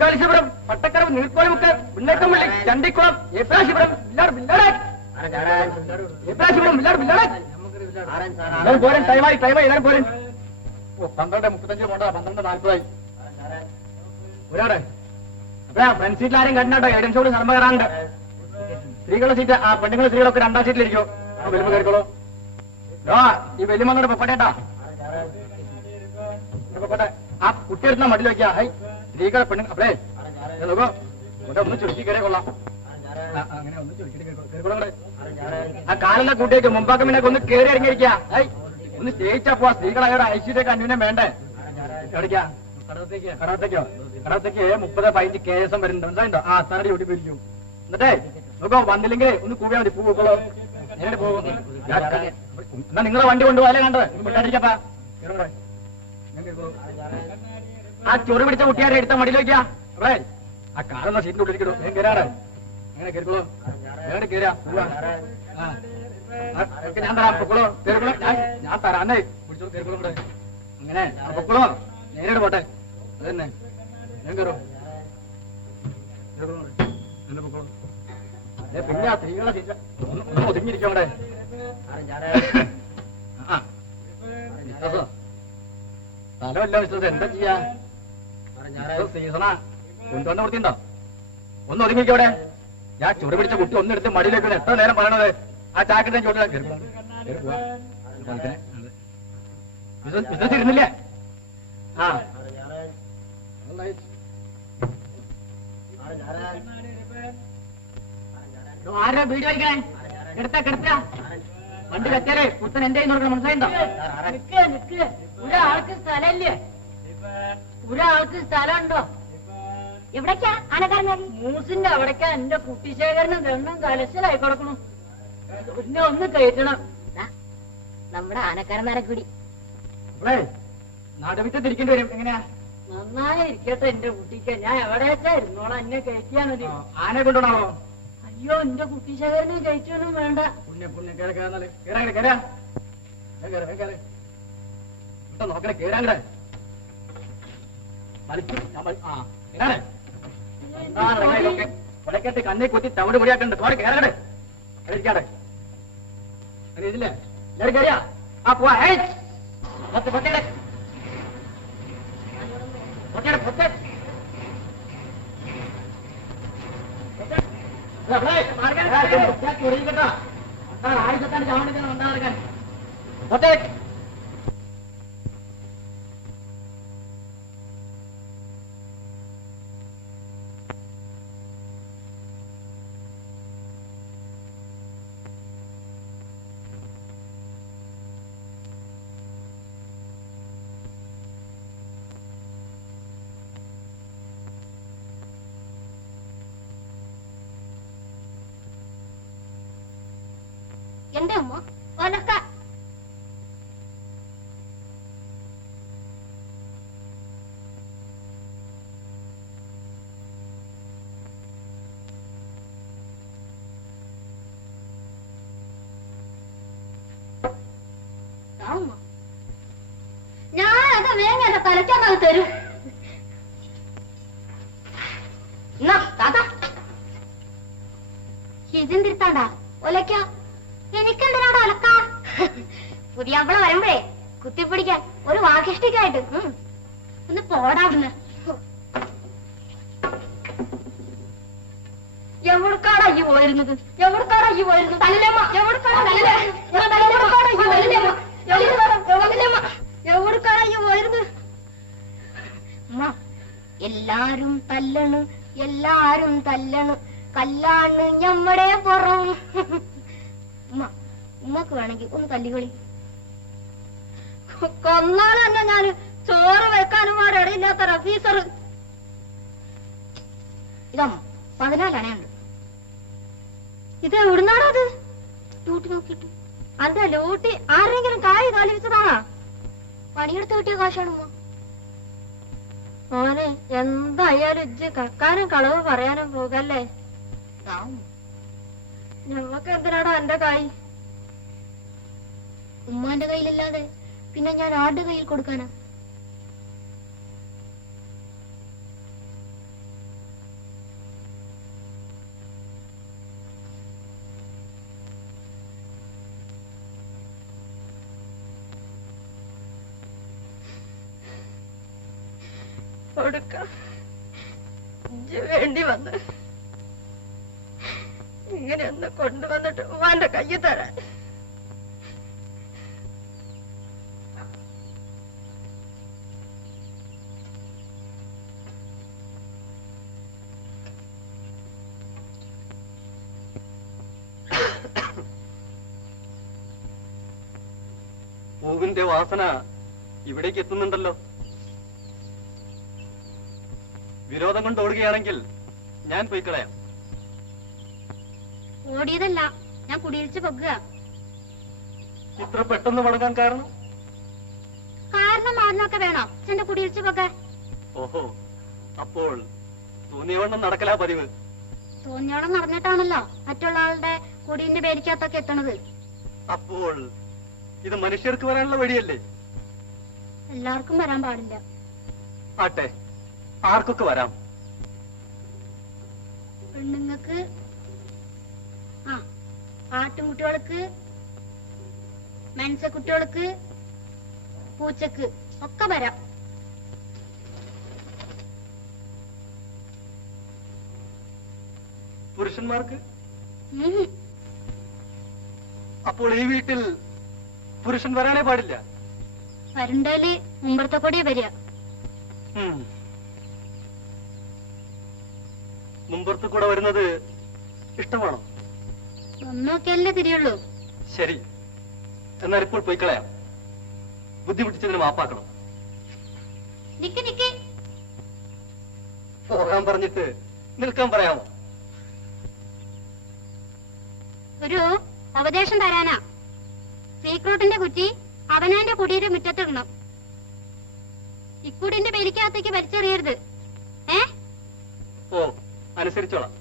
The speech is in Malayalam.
കാളിശിപുരം, പട്ടക്കരവ്, നീർക്കോലിമുക്ക്, ഉണ്ണേക്കമ്പള്ളി, ചണ്ടിക്കുളം, ഏപ്രാശിപുരം, പോരൻ. ടൈമായി എല്ലാവരും പോരൻ. 12:35 പോണ്ട, 12:40. ഒരാടെ അപ്പഴാ ഫ്രണ്ട് സീറ്റിൽ ആരും കണ്ടാട്ടോ. ഏജൻസി കൂടി സ്ഥലം കയറാനുണ്ട്. സ്ത്രീകളുടെ സീറ്റ്, ആ പെണ്ണുങ്ങളുടെ സ്ത്രീകളൊക്കെ 2ാം സീറ്റിലിരിക്കോ. വെലുമ കയറിക്കോളൂ. ഈ വെല്ലുമങ്ങോട്ട് പൊക്കോട്ടേട്ടാ. പൊക്കോട്ടെ. ആ കുട്ടി എടുത്താ മടിയിൽ വയ്ക്കാ. ഹൈ സ്ത്രീകളെ പെണ്ണു അപ്പഴേ നോക്കോ. ഇവിടെ ഒന്ന് ചുരുക്കി കയറിയ കൊള്ളാം. അങ്ങനെ ഒന്ന് ചുരുക്കിട്ട് കയറിക്കോളാം. ആ കാലെല്ലാം കൂട്ടിയേക്ക് മുമ്പാക്കമ്മിനൊക്കെ ഒന്ന് കയറി ഇറങ്ങിയിരിക്കാ. ഹൈ ഒന്ന് സ്റ്റേജിച്ചാ പോവാ. സ്ത്രീകളായോടെ ഐശ്വര്യൊക്കെ അന്വേഷണം വേണ്ടേ? എവിടേക്കാ? കടത്തേക്കോ? കടത്തേക്ക് 30-15 കേസം വരുന്നുണ്ട്. മനസ്സിലായിട്ടോ? ആ സ്ഥാനത്ത് ചൂട്ടി പോയിരിക്കും. എന്നിട്ടേ നോക്കോ, വന്നില്ലെങ്കിൽ ഒന്ന് കൂടിയാൽ മതി. പൂക്കോളൂ. നേരിട്ട് പോകും. എന്നാ നിങ്ങളെ വണ്ടി കൊണ്ടുപോകാല്ലേ കണ്ടത്? കൊണ്ടായിരിക്കപ്പാ. ആ ചൊറി പിടിച്ച കുട്ടിയാരെ എടുത്ത മടിയിൽ വയ്ക്കാ. അവിടെ ആ കാറെന്നാ സീറ്റിന്റെ ഉള്ളിൽ ഞാൻ കയറാറ്. അങ്ങനെ കയറിക്കോളൂ. നേരിട്ട് കയറാ. ഞാൻ തരാം. പൊക്കോളൂ. കയറിക്കോളൂ. ഞാൻ തരാന്നേ. പിടിച്ചോ. കയറിക്കോളും. ഇവിടെ അങ്ങനെ പൊക്കോളൂ. നേരിട്ട് പോട്ടെ. അത് തന്നെ ഞാൻ കയറോ. എന്നെ പൊക്കോളൂ. പിന്നെ ആ സ്ത്രീകളെ സീറ്റ് ഒന്ന് ഒതുങ്ങിയിരിക്കും. അവിടെ സ്ഥലമല്ല വിശ്വാസം. എന്താ ചെയ്യാ? സീസണാ. കൊണ്ടുവന്ന കൊടുത്തിണ്ടോ? ഒന്ന് ഒതുങ്ങിക്കോടെ. ഞാൻ ചുറി പിടിച്ച കുട്ടി ഒന്നെടുത്ത് മടിയിലേക്ക് എത്ര നേരം പറയണത്? ആ ചാക്കിന്റെ ചോട്ടിലേക്ക് ബിസിനസ് ഇരുന്നില്ലേ? ആ ആരാ വീഡിയോ അടിക്കണേ? എടുത്ത വണ്ടി കച്ചേരെ പുത്തൻ എന്റെ നോക്കണം. മനസ്സിലായിണ്ടോ? ഒരാൾക്ക് സ്ഥലമില്ലേ? ഒരാൾക്ക് സ്ഥലമുണ്ടോ? എവിടേക്കാ ആനക്കാരൻ? മൂസിന്റെ അവിടേക്കാ. എന്റെ കുട്ടിശേഖരനും ഗണ്ണും കലശലായി കിടക്കണു. പിന്നെ ഒന്ന് കയറ്റണം. നമ്മുടെ ആനക്കാരന്മാരെ കൂടി നടുവിറ്റിരിക്കേണ്ടി വരും. എങ്ങനെയാ? നന്നായി ഇരിക്കട്ടെ എന്റെ കുട്ടിക്ക്. ഞാൻ എവിടെ വെച്ചാ ഇരുന്നോളാം. എന്നെ കയറ്റിയാ മതി. ആനയെ കൊണ്ടുപോകണോ? അയ്യോ, എന്റെ കുട്ടിശേഖരനെ കയറ്റൊന്നും വേണ്ട. നോക്കണേ കേറാങ്ങടെ. കൊലക്കെട്ട് കണ്ണി കുത്തി തവിട് മുടിയാക്കണ്ട്. തോടെ കേറങ്ങടെ. കഴിക്കാടെ ഇതില്ലേ കയറിയാ? ആ പോവാ. പൊട്ടേടെ പൊട്ടേടെ പൊട്ടേ കേട്ടോ. ആയിരത്താണ് ചാവണിക്കാൻ ഉണ്ടാകാൻ. പൊട്ടേ എന്റെ അമ്മ ഒലക്ക. ഞാനത് വേഗം തലയ്ക്കകത്ത് തരും. താത്ത ഇതെന്തിരുത്താണ്ടാ ഒലക്ക? എനിക്കെന്തിനാണ് ഒലക്ക? പുതിയാപ്പിള വരുമ്പോഴേ കുത്തിപ്പിടിക്കാൻ ഒരു വാക്കിഷ്ടിക്കായിട്ട്. ഒന്ന് പോടാവുന്ന. എവിടക്കാടാ ഈ പോയിരുന്നത്? എവിടക്കാടാ ഈ പോയിരുന്നത്? തല്ലമ്മ എവിടക്കാടാ? എവിടക്കാടാ ഈ പോയിരുന്നത്? എല്ലാരും തല്ലണ്, എല്ലാരും തല്ലണ്, കല്ലാണ് ഞമ്മടെ പുറം. ഉമ്മക്ക് വേണമെങ്കിൽ ഒന്ന് തല്ലികളി. കൊന്നാലും തന്നെ ഞാൻ ചോറ് വെക്കാനും ഇടയില്ലാത്ത റഫീസർ. ഇതമ്മ 14 അണയുണ്ട്. ഇത് എവിടുന്നാണോ അത്? ലൂട്ടി നോക്കിട്ട്. അന്റെ ലൂട്ടി ആരെങ്കിലും കായ് താലിച്ചതാണോ? പണിയെടുത്ത് കിട്ടിയ കാശാണ് ഉമ്മ. മോനെ എന്തായാലും ഇജ്ജ് കക്കാനും കളവ് പറയാനും പോകല്ലേ. ഞമ്മക്ക് എന്തിനാടാ എന്റെ കൈ? ഉമ്മാന്റെ കയ്യിലല്ലാതെ പിന്നെ ഞാൻ ആരുടെ കയ്യിൽ കൊടുക്കാനാ? കൊടുക്കാം വേണ്ടി വന്ന് ഇങ്ങനെ ഒന്ന് കൊണ്ടുവന്നിട്ട് ഉമ്മാന്റെ കയ്യിൽ തരാൻ. പൂവിന്റെ വാസന ഇവിടേക്ക് എത്തുന്നുണ്ടല്ലോ. വിരോധം കൊണ്ട് ഓടുകയാണെങ്കിൽ ഞാൻ പോയി കളയാം. ഓടിയതല്ല, ഞാൻ കുടിയിലിച്ച് പൊക്കുക. ഇത്ര പെട്ടെന്ന് വളകാൻ കാരണം? കാരണം മാറിനൊക്കെ വേണോ എന്റെ കുടിയിലിച്ച് പൊക്കെ? ഓഹോ, അപ്പോൾ തോന്നിയവണ്ണം നടക്കലാ പതിവ്. തോന്നിയോളം നടന്നിട്ടാണല്ലോ മറ്റുള്ള ആളുടെ കുടീന്റെ പേരിക്കകത്തൊക്കെ എത്തണത്. അപ്പോൾ ഇത് മനുഷ്യർക്ക് വരാനുള്ള വഴിയല്ലേ? എല്ലാവർക്കും വരാൻ പാടില്ല. ആട്ടെ, ആർക്കൊക്കെ വരാം? പെണ്ണുങ്ങൾക്ക്, ആട്ടുംകുട്ടികൾക്ക്, മനുഷ്യക്കുട്ടികൾക്ക്, പൂച്ചക്ക് ഒക്കെ വരാം. പുരുഷന്മാർക്ക്? അപ്പോൾ ഈ വീട്ടിൽ പുരുഷൻ വരാനേ പാടില്ല? വരണ്ടേല് മുമ്പത്തെ കൂടിയേ വരിക. മുമ്പുറത്ത് കൂടെ വരുന്നത് ഇഷ്ടമാണോ? ഒന്നൊക്കെയല്ലേ തിരിയുള്ളൂ. ശരി, എന്നാൽ ഇപ്പോൾ പോയി കളയാം. ബുദ്ധിമുട്ടിച്ചതിന് മാപ്പാക്കണം. നിക്ക് നിക്ക്, പോകാൻ പറഞ്ഞിട്ട് നിൽക്കാൻ പറയാമോ? ഒരു ഉപദേശം തരാനാ. സീക്രൂട്ടിന്റെ കുറ്റി അവനാന്റെ കുടിയുടെ മുറ്റത്തിടണം. ഇക്കൂടിന്റെ പേരിക്കകത്തേക്ക് വലിച്ചെറിയരുത്. ഓ, അനുസരിച്ചോളാം.